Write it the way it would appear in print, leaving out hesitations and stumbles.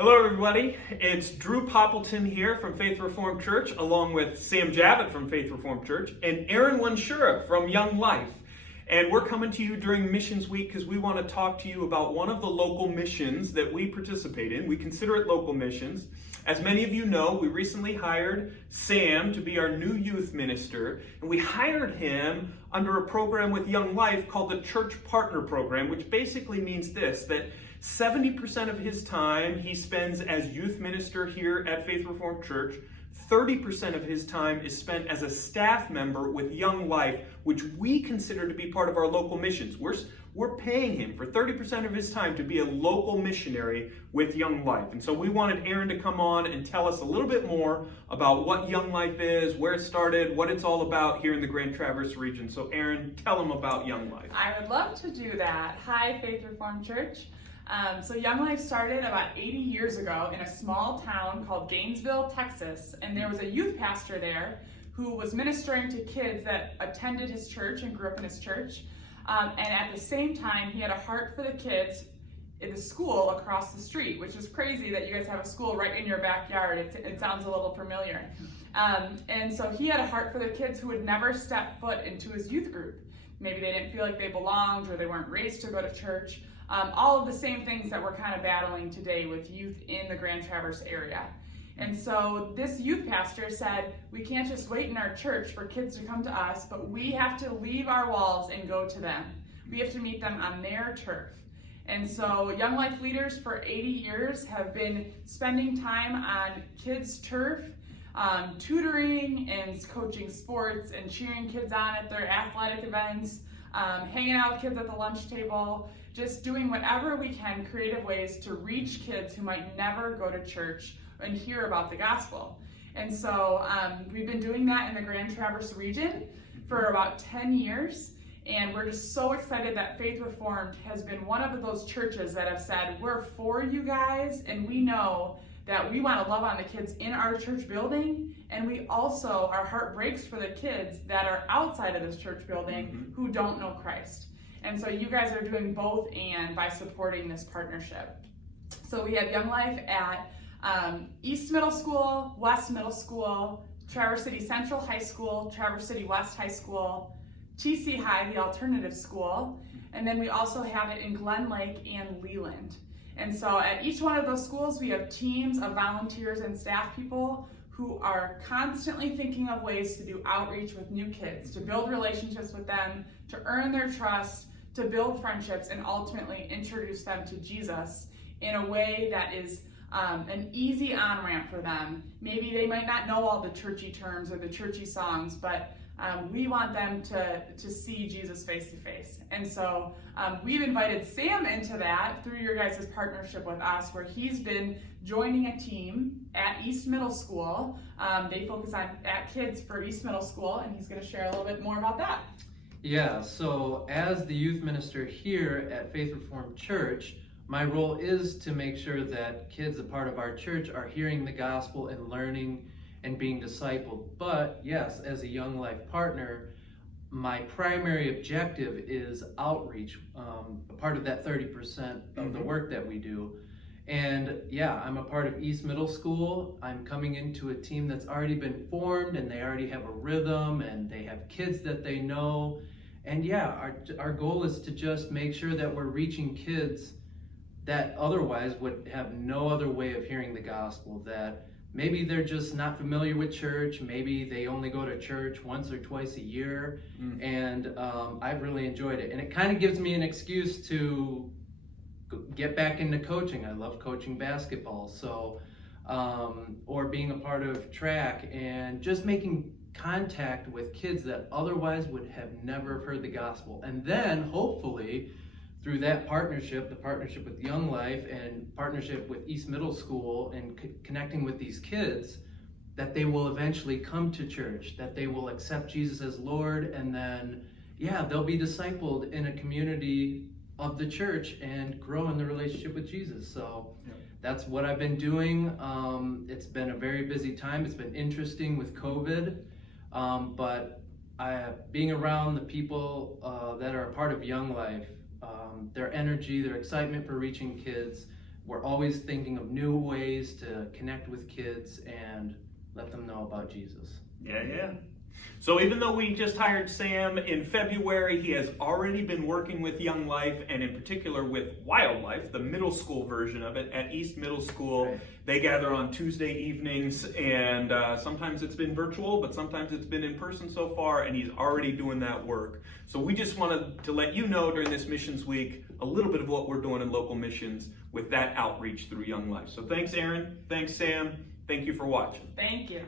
Hello everybody, it's Drew Poppleton here from Faith Reformed Church, along with Sam Javed from Faith Reformed Church, and Erin Wanschura from Young Life. And we're coming to you during Missions Week because we want to talk to you about one of the local missions that we participate in. We consider it local missions. As many of you know, we recently hired Sam to be our new youth minister, and we hired him under a program with Young Life called the Church Partner Program, which basically means this, that 70% of his time he spends as youth minister here at Faith Reformed Church. 30% of his time is spent as a staff member with Young Life, which we consider to be part of our local missions. We're paying him for 30% of his time to be a local missionary with Young Life. And so we wanted Erin to come on and tell us a little bit more about what Young Life is, where it started, what it's all about here in the Grand Traverse region. So Erin, tell them about Young Life. I would love to do that. Hi, Faith Reformed Church. So Young Life started about 80 years ago in a small town called Gainesville, Texas, and there was a youth pastor there who was ministering to kids that attended his church and grew up in his church. And at the same time, he had a heart for the kids in the school across the street, which is crazy that you guys have a school right in your backyard. It sounds a little familiar. And so he had a heart for the kids who would never step foot into his youth group. Maybe they didn't feel like they belonged or they weren't raised to go to church. All of the same things that we're kind of battling today with youth in the Grand Traverse area. And so this youth pastor said, we can't just wait in our church for kids to come to us, but we have to leave our walls and go to them. We have to meet them on their turf. And so Young Life leaders for 80 years have been spending time on kids' turf, tutoring and coaching sports and cheering kids on at their athletic events, hanging out with kids at the lunch table, just doing whatever we can, creative ways to reach kids who might never go to church and hear about the gospel. And so we've been doing that in the Grand Traverse region for about 10 years. And we're just so excited that Faith Reformed has been one of those churches that have said, we're for you guys, and we know that we want to love on the kids in our church building, and we also, our heart breaks for the kids that are outside of this church building who don't know Christ. And so you guys are doing both and by supporting this partnership. So we have Young Life at East Middle School, West Middle School, Traverse City Central High School, Traverse City West High School, TC High, the alternative school, and then we also have it in Glen Lake and Leland. And so at each one of those schools, we have teams of volunteers and staff people who are constantly thinking of ways to do outreach with new kids, to build relationships with them, to earn their trust, to build friendships, and ultimately introduce them to Jesus in a way that is an easy on-ramp for them. Maybe they might not know all the churchy terms or the churchy songs, but we want them to see Jesus face to face. And so we've invited Sam into that through your guys' partnership with us, where he's been joining a team at East Middle School. They focus on at kids for East Middle School, and he's going to share a little bit more about that. Yeah, so as the youth minister here at Faith Reformed Church, my role is to make sure that kids a part of our church are hearing the gospel and learning and being discipled. But yes, as a Young Life partner, my primary objective is outreach, a part of that 30% of the work that we do. And yeah, I'm a part of East Middle School. I'm coming into a team that's already been formed, and they already have a rhythm, and they have kids that they know. And yeah, our goal is to just make sure that we're reaching kids that otherwise would have no other way of hearing the gospel, that maybe they're just not familiar with church, maybe they only go to church once or twice a year, and I've really enjoyed it. And it kind of gives me an excuse to get back into coaching. I love coaching basketball, so or being a part of track and just making contact with kids that otherwise would have never heard the gospel. And then hopefully through that partnership, the partnership with Young Life and partnership with East Middle School and connecting with these kids, that they will eventually come to church, that they will accept Jesus as Lord, and then yeah, they'll be discipled in a community of the church and grow in the relationship with Jesus. So that's what I've been doing. It's been a very busy time. It's been interesting with COVID, but being around the people that are a part of Young Life, their energy, their excitement for reaching kids, we're always thinking of new ways to connect with kids and let them know about Jesus. Yeah. So even though we just hired Sam in February, he has already been working with Young Life, and in particular with Wildlife, the middle school version of it at East Middle School. Right. They gather on Tuesday evenings, and sometimes it's been virtual, but sometimes it's been in person so far, and he's already doing that work. So we just wanted to let you know during this Missions Week a little bit of what we're doing in local missions with that outreach through Young Life. So thanks, Erin. Thanks, Sam. Thank you for watching. Thank you.